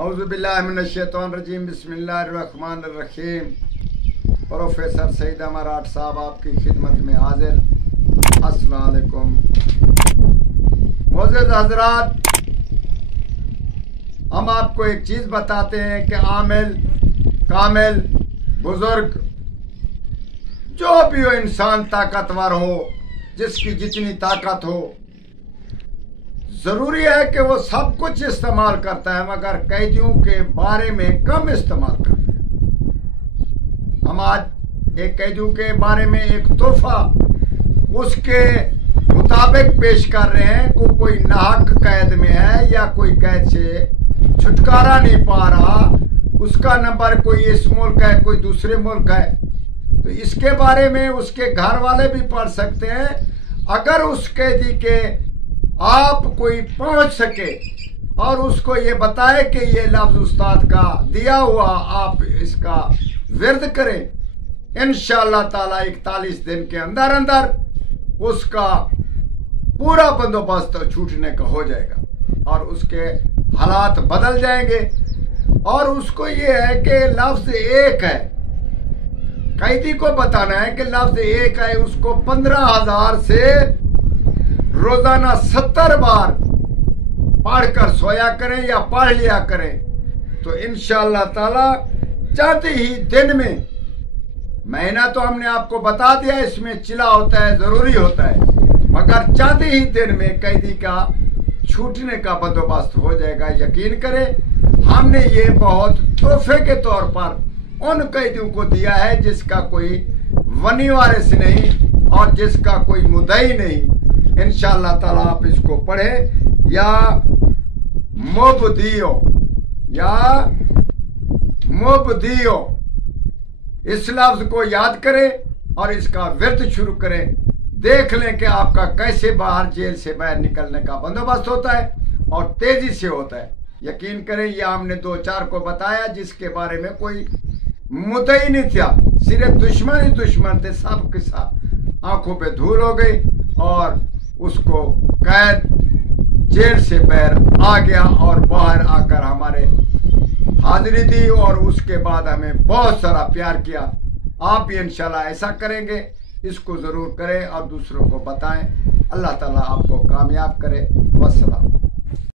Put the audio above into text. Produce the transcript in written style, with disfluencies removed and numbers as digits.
اعوذ باللہ من الشیطان الرجیم بسم اللہ الرحمن الرحیم۔ پروفیسر سعید امارات صاحب آپ کی خدمت میں حاضر۔ السلام علیکم معزز حضرات، ہم آپ کو ایک چیز بتاتے ہیں کہ عامل کامل بزرگ جو بھی ہو، انسان طاقتور ہو، جس کی جتنی طاقت ہو، ضروری ہے کہ وہ سب کچھ استعمال کرتا ہے، مگر قیدیوں کے بارے میں کم استعمال کرتے ہیں۔ ہم آج ایک قیدیوں کے بارے میں ایک تحفہ اس کے مطابق پیش کر رہے ہیں۔ کوئی ناحق قید میں ہے یا کوئی قید سے چھٹکارا نہیں پا رہا، اس کا نمبر کوئی اس ملک ہے، کوئی دوسرے ملک ہے، تو اس کے بارے میں اس کے گھر والے بھی پڑھ سکتے ہیں۔ اگر اس قیدی کے آپ کوئی پہنچ سکے اور اس کو یہ بتائے کہ یہ لفظ استاد کا دیا ہوا آپ اس کا ورد کریں، انشاءاللہ تعالی 41 دن کے اندر اندر اس کا پورا بندوبست چھوٹنے کا ہو جائے گا اور اس کے حالات بدل جائیں گے۔ اور اس کو یہ ہے کہ لفظ ایک ہے، قیدی کو بتانا ہے کہ لفظ ایک ہے، اس کو 15,000 سے روزانہ 70 بار پڑھ کر سویا کریں یا پڑھ لیا کریں، تو انشاءاللہ تعالی چند ہی دن میں، مہینہ تو ہم نے آپ کو بتا دیا اس میں چلا ہوتا ہے، ضروری ہوتا ہے، مگر چند ہی دن میں قیدی کا چھوٹنے کا بندوبست ہو جائے گا۔ یقین کریں، ہم نے یہ بہت تحفے کے طور پر ان قیدیوں کو دیا ہے جس کا کوئی ونی وارث نہیں اور جس کا کوئی مدعی نہیں۔ انشاءاللہ تعالیٰ آپ اس کو پڑھیں یا مبدیو اس لفظ کو یاد کریں اور اس کا ورد شروع کریں۔ دیکھ لیں کہ آپ کا کیسے باہر جیل سے باہر نکلنے کا بندوبست ہوتا ہے اور تیزی سے ہوتا ہے۔ یقین کریں، یہ ہم نے 2-4 کو بتایا جس کے بارے میں کوئی مدعی نہیں تھا، صرف دشمن ہی دشمن تھے، سب کے ساتھ آنکھوں پہ دھول ہو گئی اور اس کو قید جیل سے باہر آ گیا اور باہر آ کر ہمارے حاضری دی اور اس کے بعد ہمیں بہت سارا پیار کیا۔ آپ بھی انشاءاللہ ایسا کریں گے، اس کو ضرور کریں اور دوسروں کو بتائیں۔ اللہ تعالیٰ آپ کو کامیاب کرے۔ والسلام۔